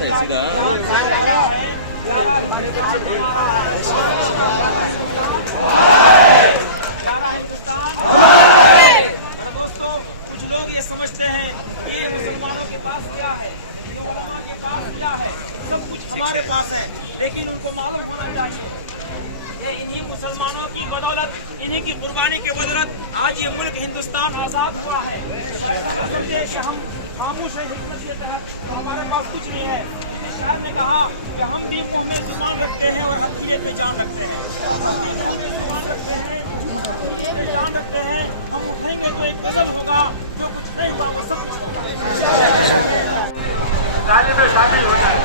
है सीधा। दोस्तों, कुछ लोग ये समझते हैं ये मुसलमानों के पास क्या है, उलमा के पास क्या है, सब कुछ हमारे पास है, लेकिन उनको मालूम होना चाहिए ये इन्हीं मुसलमानों की बदौलत, इन्हीं की कुर्बानी की बदौलत आज ये मुल्क हिंदुस्तान आजाद हुआ है। हम खामोश है हिकमत के तहत, हमारे पास कुछ नहीं है। शायर ने कहा कि हम दीपों में जुबान रखते हैं और हकीकत में जान रखते हैं, जान रखते हैं। हम उठेंगे तो एक गजल होगा जो कुछ नहीं हुआ गाली में शामिल हो जाए।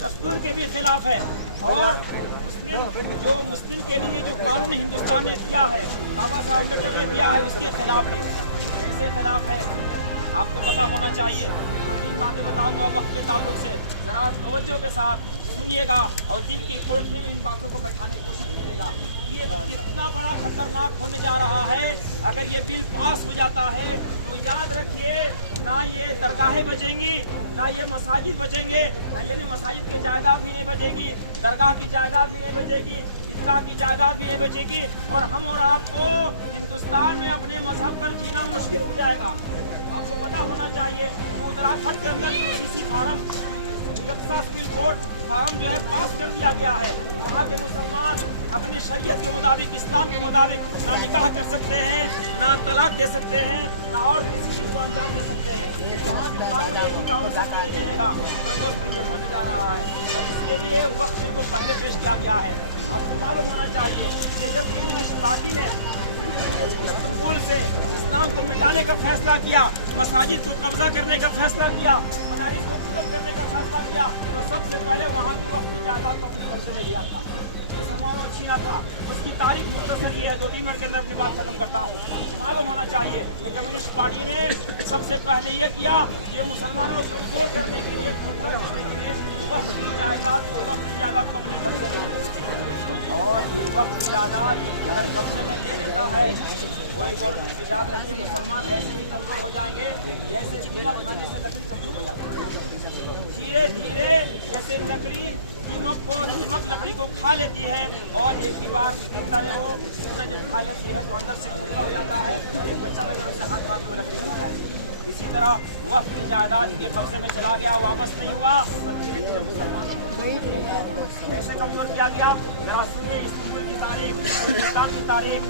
दस्तूर के भी खिलाफ है और जो मुस्लिम के लिए जो काम हिंदुस्तान ने किया है, बाबा साहब ने किया है, उसके खिलाफ है। आपको पता होना चाहिए, बातें बताऊंगा वक्त के ताल्लुक से, जरा तवज्जो के साथ सुनिएगा और दिन की थोड़ी इन बातों को बैठाने की कोशिश करिएगा। ये कितना बड़ा खतरनाक होने जा रहा है। अगर ये बिल पास हो जाता है तो याद रखिए, ना ये दरगाहें बचेंगी, ना ये मसाजिद बचेंगे, ना ये मसाजिद की जायदाद भी नहीं बचेगी, दरगाह की जायदाद भी नहीं बचेगी, ईदगाह की जायदाद भी नहीं बचेगी, और हम और आपको हिंदुस्तान में अपने मजहब पर जीना मुश्किल हो जाएगा। आपको पता होना चाहिए उत्तराखंड के अंदर फार्म जो है पास कर दिया गया है। वहाँ के मुसलमान अपनी शरीयत के मुताबिक, इस्लाम के मुताबिक ना निकाह कर सकते हैं, ना तलाक दे सकते हैं, ना और किसी चीज को अंजाम दे सकते हैं। इसके लिए वक्त को सामने पेश किया गया है। आपको मालूम होना चाहिए कि जब पार्टी ने स्कूल से इस्लाम को मिटाने का फैसला किया, मसाजिद को कब्जा करने का फैसला किया, मदारिस को खत्म करने का फैसला किया, तो सबसे पहले वहाँ की जायदाद को अपने घर से ले लिया था। मुसलमानों छिया था, उसकी तारीख मुख्तसर ये है, 2-3 मिनट के अंदर अपनी बात खत्म करता हूँ। मालूम होना चाहिए कि कम्युनिस्ट पार्टी ने सबसे पहले ये किया, ये मुसलमानों को दूर करने के लिए धीरे धीरे जैसे लकड़ी लकड़ी को खा लेती है और एक ही बात करता है, वो खा लेती है, अंदर से इसी तरह वो अपनी जायदाद के कब्जे में चला गया, वापस नहीं हुआ। कैसे कमजोर किया गया, जरा सुनिए इस्तांबुल की तारीख, हिंदुस्तान की तारीख।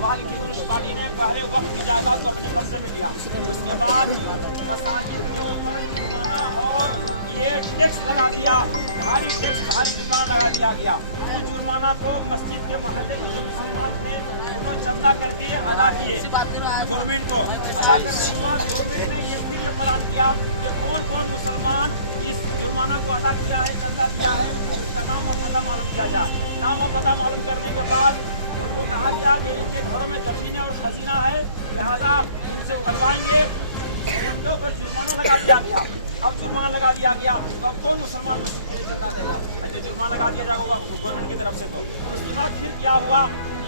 वहाँ की कम्युनिस्ट पार्टी ने पहले वक्त की जायदाद को अपने कब्जे में लिया, उसके बाद और ये टैक्स लगा दिया, भारी टैक्स, भारी जुर्माना लगा दिया गया। जुर्माना को मस्जिद के मोहल्ले के जो मुसलमान थे वो चंदा करके अदा किए। से बात करो आज कौन मुसलमान इस जुर्माना को अदा किया है, चंदा किया है, इसका नाम और पता मालूम किया जाए। नाम और पता मालूम करने के बाद कहा गया कि इनके घरों में जमीन और खजीना है, लिहाजा इसे करवाएंगे। तो फिर जुर्माना लगा दिया गया। अब जुर्माना लगा दिया गया तो अब कौन मुसलमान तो जुर्माना लगा दिया जाएगा गवर्नमेंट की तरफ से। तो उसके बाद फिर क्या हुआ,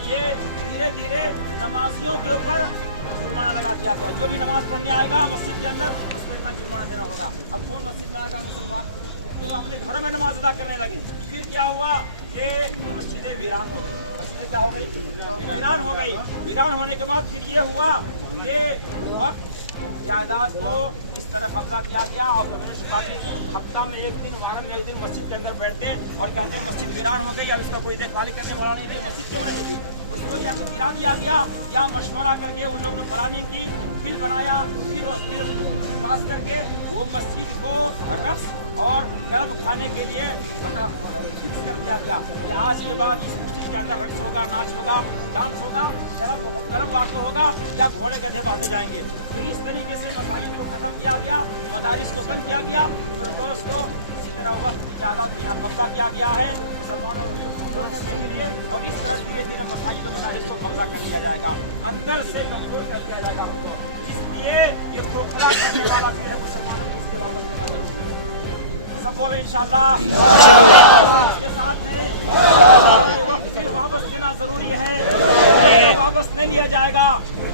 ये धीरे धीरे नमाजियों के ऊपर जुर्माना लगा दिया गया। जो भी नमाज पढ़ने आएगा मस्जिद के अंदर उसको इतना जुर्माना देना होगा। अब कौन मस्जिद में आएगा तो अपने घरों में नमाज अदा करने लगे। फिर क्या हुआ कि मस्जिदें वीरान हो गई। क्या हो गई? वीरान हो गई। वीरान होने के बाद फिर ये हुआ कि जायदाद को इस तरह कब्जा किया गया और हफ्ता में एक दिन वारन या एक दिन मस्जिद के अंदर बैठते और कहते हैं मस्जिद वीरान हो गई, अब इसका कोई देखभाल करने वाला नहीं है। उसको या तो वीरान किया गया या मशवरा करके उन लोगों ने बनाने की फिर बनाया। फिर खास करके वो मस्जिद को रक्स और गर्म खाने के लिए किया गया। आज के बाद इस मस्जिद के अंदर रक्स होगा, नाच होगा, डांस होगा, गर्म बात होगा या घोड़े गधे बांधे जाएंगे। तो इस तरीके से मसाजिद को खत्म किया गया, मदारिस को बंद किया गया। दोस्तों इसी तरह वक्त कब्जा किया गया है मुसलमानों के लिए और इसी तरह धीरे धीरे मसाजिद और मदारिस को कब्जा कर लिया जाएगा, अंदर से कमजोर कर दिया जाएगा हमको। इसलिए ये खोखला करने वाला फिर मुसलमानों को सब बोले इंशाअल्लाह के साथ वापस लेना जरूरी है। वापस नहीं लिया जाएगा,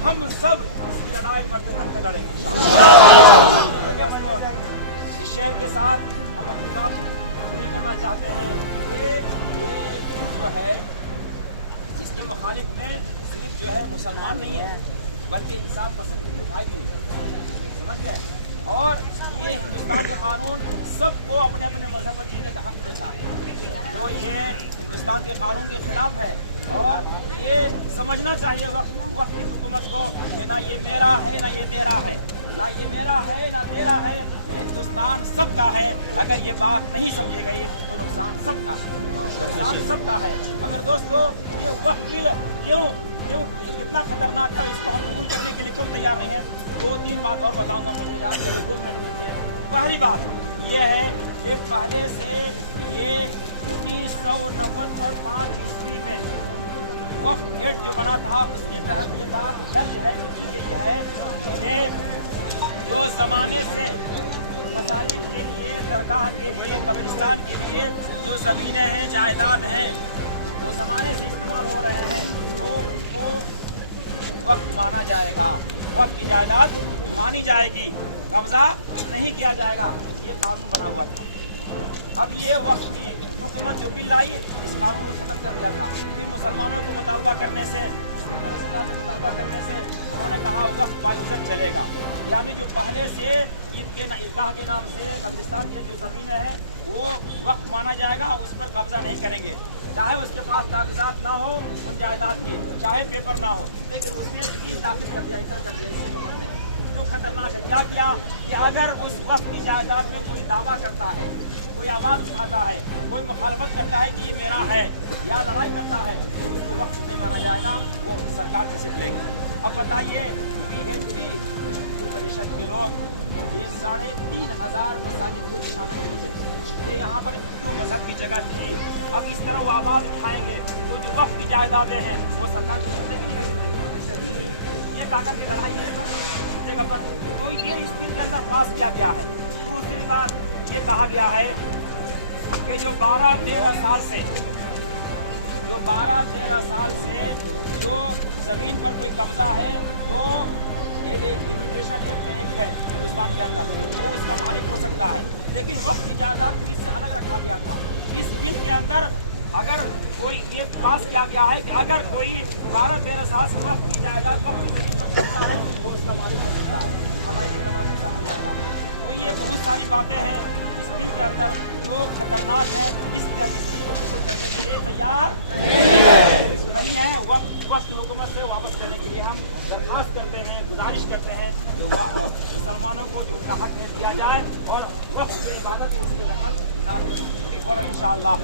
हम सब लड़ाई पर लड़ेंगे इस शेर के साथ। हम करना चाहते हैं जो है इसके मुखालिफ में सिर्फ जो है मुसलमान नहीं है बल्कि इंसाफ पसंद भाई समझ गए। और ये हिंदुस्तान के कानून सबको अपने अपने मजहब में जीने का हक देता है। तो ये हिंदुस्तान के कानून के खिलाफ है और ये समझना चाहिए वक्त की हुकूमत को कि ना ये मेरा है ना ये तेरा है, ना ये मेरा है ना तेरा है, हिंदुस्तान सबका है। अगर ये बात नहीं समझी गई तो हिंदुस्तान सबका सबका है। अगर दोस्तों ये वक्त क्यों कितना खतरनाक है इसको हम करने के लिए क्यों तैयार नहीं है। 2-3 बात और बताऊंगा। पहली बात ये है कि पहले से ये 1995 ईस्वी में वक्त गेट जो बना था उसके तहत जो जमाने से मसाजिद के लिए दरगाह के लिए कब्रिस्तान के लिए जो जमीनें हैं जायदाद हैं वो जमाने से इस्तेमाल हो रहे हैं वो वक्त माना जाएगा, वक्त की जायदाद मानी जाएगी, कब्जा नहीं किया जाएगा। ये कानून बना हुआ है। अब ये वक्त की हुकूमत जो भी लाई इस कानून को खत्म कर दिया। मुसलमानों को मुतालबा करने से उन्होंने कहा वक्त वाजिब चलेगा, यानी जो पहले से इनके ईदगाह के नाम से कब्रिस्तान की जो जमीन है वो वक्त माना जाएगा, उस पर कब्जा नहीं करेंगे। चाहे उसके पास कागजात ना हो उस जायदाद के, चाहे पेपर ना हो, लेकिन उसमें दाखिल कर जाएगा। जो खतरनाक क्या किया कि अगर उस वक्त की जायदाद में कोई दावा करता है, कोई आवाज उठाता है, कोई मुखालफत करता है कि ये मेरा है या लड़ाई करता है, उसको वक्त नहीं माना जाएगा, वो सरकार से सकते। अब बताइए परिषद के लोग 3,500 यहाँ पर मजहब की जगह थी। अब इस तरह वो आवाज उठाएंगे तो जो वक्त की जायदादें हैं वो सरकार को ये कागज की लड़ाई है। तो ये इसके अंदर पास किया गया है। उसके बाद ये कहा गया है कि जो 12-13 साल से जो जमीन पर कोई कब्जा है वो इसका मालिक हो सकता है, लेकिन वक्त की जायदाद इससे अलग रखा गया है। इस बिल के अंदर अगर कोई ये पास किया गया है कि अगर कोई 12-13 साल से वक्त की जायदाद को है वो उसका मालिक हो सकता है। तो ये बहुत सारी बातें हैं इसके अंदर जो खतरनाक है। वक्त हुकूमत से वापस करने के लिए हम दरखास्त करते हैं, गुजारिश करते हैं जो मुसलमानों को जो उनका हक दिया जाए और वक्त की इबादत इंशाअल्लाह